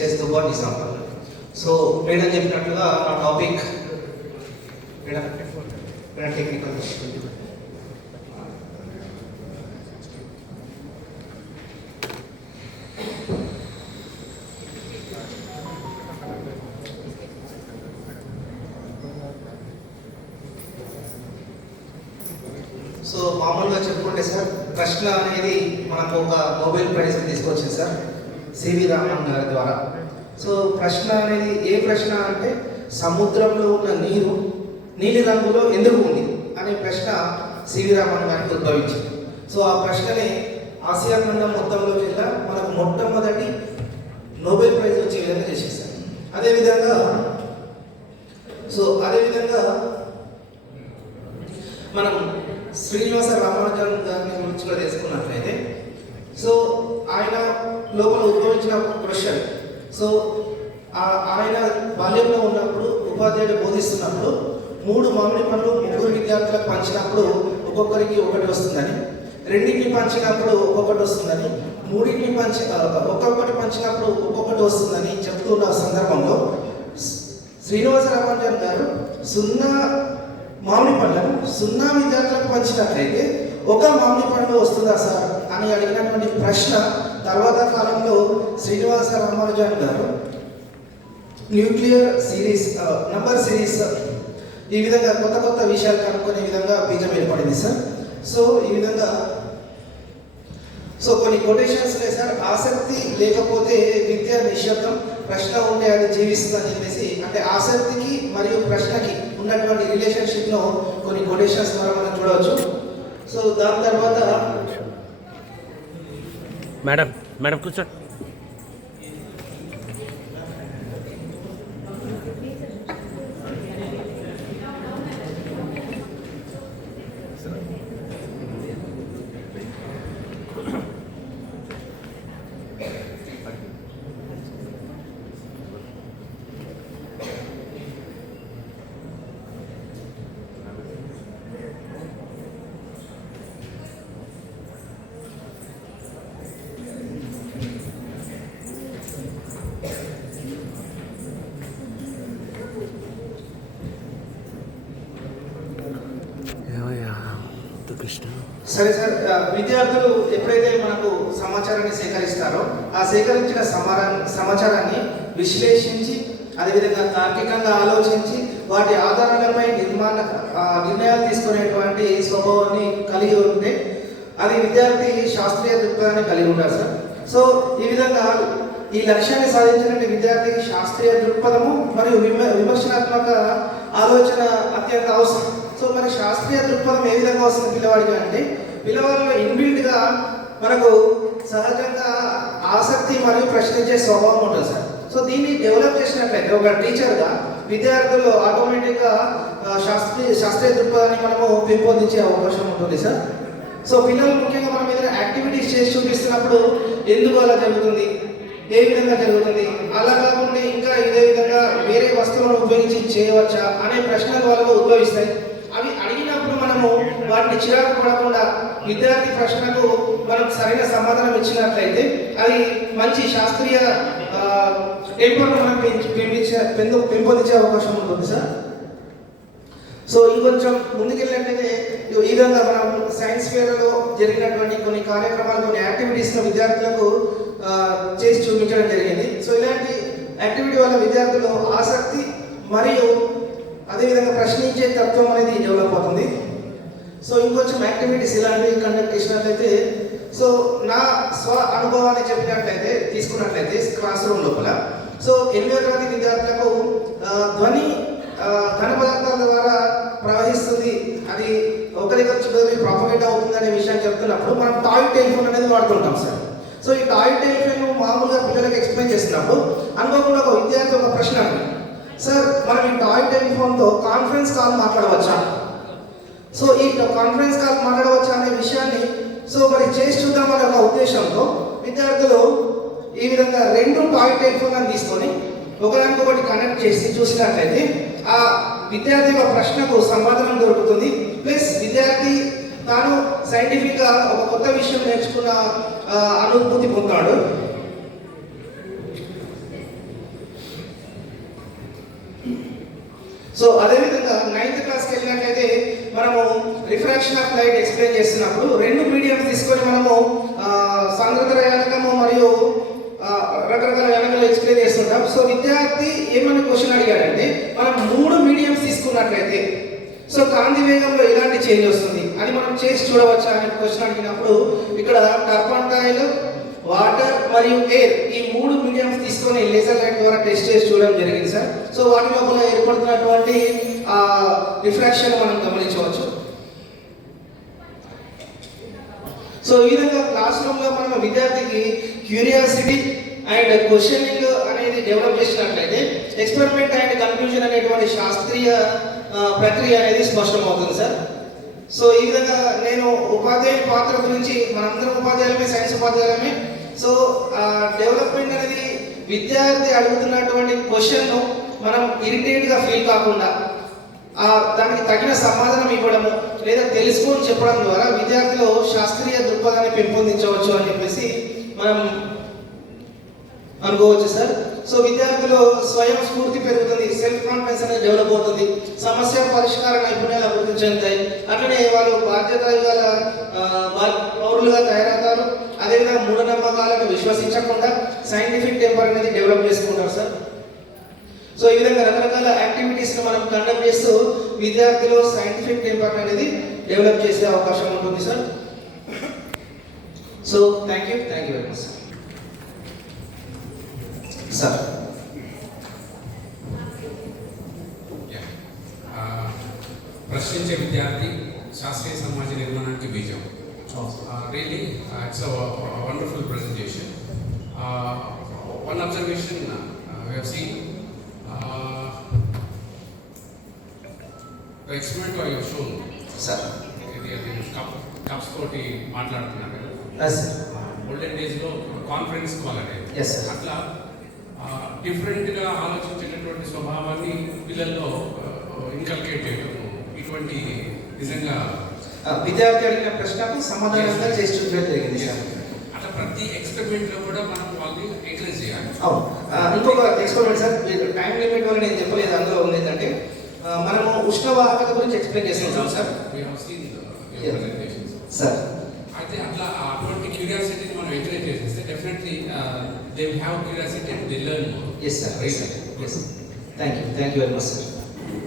చేస్తూ Nizamabad. So madam చెప్పినట్లుగా నా టాపిక్ మేడం టెక్నికల్. సో మామూలుగా చెప్పుకుంటే సార్, ప్రశ్న అనేది మనకు ఒక నోబెల్ ప్రైజ్ తీసుకొచ్చింది సార్ సివి రామన్ గారి ద్వారా. సో ప్రశ్న అనేది ఏ ప్రశ్న అంటే, సముద్రంలో ఉన్న నీలి రంగులో ఎందుకు ఉంది అనే ప్రశ్న సివి రామన్ గారికి ఉద్భవించింది. సో ఆ ప్రశ్నని ఆసియా ఖండం మొత్తంలో జిల్లా మనకు మొట్టమొదటి నోబెల్ ప్రైజ్ వచ్చే విధంగా చేసేసారు. అదేవిధంగా మనం శ్రీనివాస రామానుజన్ గారిని గురించి తెలుసుకున్నట్లయితే, సో ఆయన లోపల ఉద్భవించిన క్వశ్చన్, సో ఆయన బాల్యంలో ఉన్నప్పుడు ఉపాధ్యాయుడు బోధిస్తున్నప్పుడు 3 మామిడి పండ్లు 3 విద్యార్థులకు పంచినప్పుడు ఒక్కొక్కరికి 1 వస్తుందని, 2 పంచినప్పుడు ఒక్కొక్కటి వస్తుందని, 3 ఒక్కొక్కటి పంచినప్పుడు ఒక్కొక్కటి వస్తుందని చెప్తున్న సందర్భంలో శ్రీనివాస రామానుజన్ గారు 0 మామిడి పండ్లను 0 విద్యార్థులకు పంచినట్లయితే 1 మామిడి పండు వస్తుందా సార్ అని అడిగినటువంటి ప్రశ్న తర్వాత కాలంలో శ్రీనివాస రామానుజన్ గారు న్యూక్లియర్ సిరీస్, నంబర్ సిరీస్, ఈ విధంగా కొత్త విషయాలు కనుక్కునే విధంగా బీజం ఏర్పడింది సార్. సో ఈ విధంగా కొన్ని కొటేషన్స్ ఉన్నాయి సార్. ఆసక్తి లేకపోతే విద్య నిశ్శబ్దం, ప్రశ్న ఉంటే అది జీవిస్తుంది అని చెప్పేసి, అంటే ఆసక్తికి మరియు ప్రశ్నకి ఉన్నటువంటి రిలేషన్షిప్లో కొన్ని కొటేషన్స్ ద్వారా మనం చూడవచ్చు. సో దాని తర్వాత మేడం కూర్చోండి. సరే సార్, విద్యార్థులు ఎప్పుడైతే మనకు సమాచారాన్ని సేకరిస్తారో ఆ సేకరించిన సమాచారాన్ని విశ్లేషించి, అదేవిధంగా తార్కికంగా ఆలోచించి వాటి ఆధారాలపై నిర్ణయాలు తీసుకునేటువంటి స్వభావాన్ని కలిగి ఉంటే అది విద్యార్థి శాస్త్రీయ దృక్పథాన్ని కలిగి ఉంటారు సార్. సో ఈ విధంగా ఈ లక్ష్యాన్ని సాధించినటువంటి విద్యార్థికి శాస్త్రీయ దృక్పథము మరియు విమర్శనాత్మక ఆలోచన అత్యంత అవసరం. సో మరి శాస్త్రీయ దృక్పథం ఏ విధంగా వస్తుంది పిల్లవాడికి అంటే, పిల్లవాడిలో ఇన్బిల్డ్గా మనకు సహజంగా ఆసక్తి మరియు ప్రశ్నించే స్వభావం ఉంటుంది సార్. సో దీన్ని డెవలప్ చేసినట్లయితే ఒక టీచర్గా విద్యార్థుల్లో ఆటోమేటిక్గా శాస్త్రీయ దృక్పథాన్ని మనము పెంపొందించే అవకాశం ఉంటుంది సార్. సో పిల్లలు ముఖ్యంగా మనం ఏదైనా యాక్టివిటీస్ చేసి చూపిస్తున్నప్పుడు ఎందుకు అలా జరుగుతుంది, ఏ విధంగా జరుగుతుంది, అలా కాకుండా ఇంకా ఇదే విధంగా వేరే వస్తువులను ఉపయోగించి చేయవచ్చా అనే ప్రశ్నలు వాళ్ళకు ఉద్భవిస్తాయి. అవి అడిగినప్పుడు మనము వాటిని చిరాకు పడకుండా విద్యార్థి ప్రశ్నకు మనం సరైన సమాధానం ఇచ్చినట్లయితే అది మంచి శాస్త్రీయ టెంపర్ను మనం పెంపొందించే అవకాశం ఉంటుంది సార్. సో ఇంకొంచెం ముందుకెళ్ళినట్లయితే ఈ విధంగా మనం సైన్స్ ఫేర్లో జరిగినటువంటి కొన్ని కార్యక్రమాలు, కొన్ని యాక్టివిటీస్ను విద్యార్థులకు చేసి చూపించడం జరిగింది. సో ఇలాంటి యాక్టివిటీ వల్ల విద్యార్థులు ఆసక్తి మరియు అదేవిధంగా ప్రశ్నించే తత్వం అనేది డెవలప్ అవుతుంది. సో ఇంకొంచెం యాక్టివిటీస్ ఇలాంటివి కండక్ట్ చేసినట్లయితే, సో నా అనుభవాన్ని చెప్పినట్లయితే తీసుకున్నట్లయితే క్లాస్ రూమ్ లోపల, సో 8వ తరగతి విద్యార్థులకు ధ్వని ఘన పదార్థాల ద్వారా ప్రవహిస్తుంది, అది ఒకరికి చుట్టూ ప్రాపగేట్ అవుతుంది అనే విషయాన్ని చెప్తున్నప్పుడు మనం టాయ్ టెలిఫోన్ అనేది వాడుతుంటాం సార్. సో ఈ టాయ్ టెలిఫోన్ మామూలుగా పిల్లలకు ఎక్స్ప్లెయిన్ చేస్తున్నప్పుడు అనుకోకుండా ఒక విద్యార్థి ఒక ప్రశ్న అడిగింది, సార్ మనం ఈ టాయ్ టెలిఫోన్తో కాన్ఫరెన్స్ కాల్ మాట్లాడవచ్చా, సో ఈ కాన్ఫరెన్స్ కాల్ మాట్లాడవచ్చా అనే విషయాన్ని సో మరి చేసి చూద్దామనే ఒక ఉద్దేశంతో విద్యార్థులు ఈ విధంగా 2 టాయ్ టెలిఫోన్లను తీసుకొని ఒకదానికొకటి కనెక్ట్ చేసి చూసినట్లయితే ఆ విద్యార్థి యొక్క ప్రశ్నకు సమాధానం దొరుకుతుంది. ప్లస్ విద్యార్థి తాను సైంటిఫిక్గా ఒక కొత్త విషయం నేర్చుకున్న అనుభూతి పొందాడు. సో అదేవిధంగా 9th క్లాస్కి వెళ్ళినట్లయితే మనము రిఫ్రాక్షన్ ఆఫ్ లైట్ ఎక్స్ప్లెయిన్ చేస్తున్నప్పుడు రెండు మీడియంస్ తీసుకొని మనము సాంద్రత యానకము మరియు రకరకాల యానకాలు ఎక్స్ప్లెయిన్ చేస్తుంటాం. సో విద్యార్థి ఏమని క్వశ్చన్ అడిగాడంటే మనం 3 మీడియంస్ తీసుకున్నట్లయితే సో కాంతి వేగంలో ఎలాంటి చేంజ్ వస్తుంది అని మనం చేసి చూడవచ్చా అనే క్వశ్చన్ అడిగినప్పుడు ఇక్కడ టర్పంటైల్, వాటర్ మరియు ఎయిర్ ఈ 3 మీడియంస్ తీసుకొని లేజర్ లైట్ ద్వారా టెస్ట్ చేసి చూడడం జరిగింది సార్. సో వాటి లోపల ఏర్పడుతున్నటువంటి రిఫ్రాక్షన్ మనం గమనించవచ్చు. సో ఈ విధంగా క్లాస్ రూమ్లో మనం విద్యార్థికి క్యూరియాసిటీ అండ్ క్వశ్చనింగ్ అనేది డెవలప్ చేసినట్లయితే ఎక్స్పెరిమెంట్ అండ్ కన్క్లూజన్ అనేటువంటి శాస్త్రీయ ప్రక్రియ అనేది స్పష్టమవుతుంది సార్. సో ఈ విధంగా నేను ఉపాధ్యాయుని పాత్ర గురించి మనందరం ఉపాధ్యాయులమే, సైన్స్ ఉపాధ్యాయులమే. సో డెవలప్మెంట్ అనేది విద్యార్థి అడుగుతున్నటువంటి క్వశ్చన్ను మనం ఇరిటేట్గా ఫీల్ కాకుండా దానికి తగిన సమాధానం ఇవ్వడము లేదా తెలుసుకొని చెప్పడం ద్వారా విద్యార్థిలో శాస్త్రీయ దృక్పథాన్ని పెంపొందించవచ్చు అని చెప్పేసి మనం అనుకోవచ్చు సార్. సో విద్యార్థులు స్వయం స్ఫూర్తి పెరుగుతుంది, సెల్ఫ్ కాన్ఫిడెన్స్ అనేది డెవలప్ అవుతుంది, సమస్య పరిష్కార నైపుణ్యాలు అభివృద్ధి చెందుతాయి. అట్లనే వాళ్ళు బాధ్యత గల పౌరులుగా తయారవుతారు. అదేవిధంగా మూఢనమ్మకాలను విశ్వసించకుండా సైంటిఫిక్ టెంపర్ అనేది డెవలప్ చేసుకుంటారు సార్. సో ఈ విధంగా రకరకాల యాక్టివిటీస్ని మనం కండక్ట్ చేస్తూ విద్యార్థిలో సైంటిఫిక్ టెంపర్ అనేది డెవలప్ చేసే అవకాశం ఉంటుంది sir. So thank you very much sir. ప్రశ్నించే విద్యార్థి శాస్త్రీయ సమాజ నిర్మాణానికి బీజం. Really it's wonderful presentation. One observation we have seen, the experiment you have shown sir cups తోటి మాట్లాడుతున్నారు కదా. ఓల్డెన్ డేస్ లో కాన్ఫరెన్స్ కాల్ అనేది Yes, sir. అట్లా డిఫరెంట్గా ఆలోచించేటటువంటి స్వభావాన్ని పిల్లల్లో ఇన్కల్కేట్ చేయడం, ఇటువంటి నిజంగా విద్యార్థి అడిగిన ప్రశ్నకు సమాధానంగా చేసి చూపడం జరిగింది సార్. అట్లా ప్రతి ఎక్స్పెరిమెంట్ లో కూడా మనం వాళ్ళని ఎంకరేజ్ చేయాలి. అవును. ఇంకొక ఎక్స్పెరిమెంట్ సార్, టైం లిమిట్ వల్ల నేను చెప్పలేదు, అందులో ఉంది ఏంటంటే మనము ఉష్ణవాహకత గురించి ఎక్స్ప్లెయిన్ చేస్తున్నాం సార్. సార్ అయితే అట్లా అటువంటి క్యూరియాసిటీని మనం ఎంకరేజ్ చేసేస్తే definitely they will have curiosity and they learn more. Yes sir. Thank you very much sir.